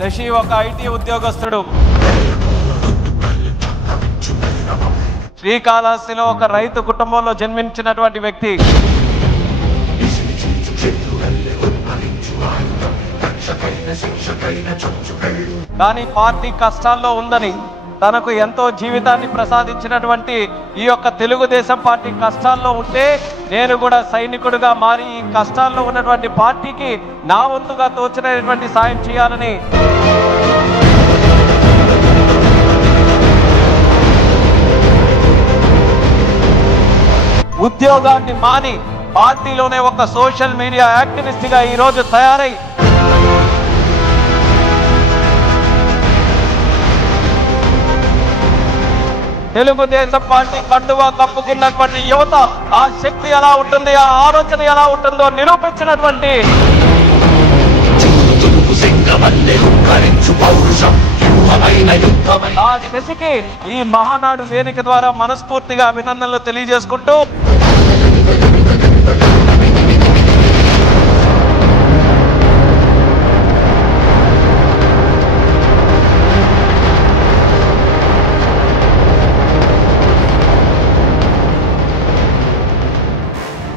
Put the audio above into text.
శశి ఒక ఐటీ ఉద్యోగస్తుడు. శ్రీకాళహస్తిలో ఒక రైతు కుటుంబంలో జన్మించినటువంటి వ్యక్తి. కానీ పార్టీ కష్టాల్లో ఉందని, తనకు ఎంతో జీవితాన్ని ప్రసాదించినటువంటి ఈ యొక్క తెలుగుదేశం పార్టీ కష్టాల్లో ఉంటే నేను కూడా సైనికుడిగా మారి ఈ కష్టాల్లో ఉన్నటువంటి పార్టీకి నా వంతుగా తోచినటువంటి సాయం చేయాలని ఉద్యోగాన్ని మాని పార్టీలోనే ఒక సోషల్ మీడియా యాక్టివిస్ట్ గా ఈరోజు తయారై తెలుగుదేశం పార్టీ కండువా కప్పుకున్నటువంటి యువత ఆ శక్తి ఎలా ఉంటుంది, ఆ ఆలోచన ఎలా ఉంటుందో నిరూపించినటువంటి ఆ శశికి ఈ మహానాడు వేదిక ద్వారా మనస్ఫూర్తిగా అభినందనలు తెలియజేసుకుంటూ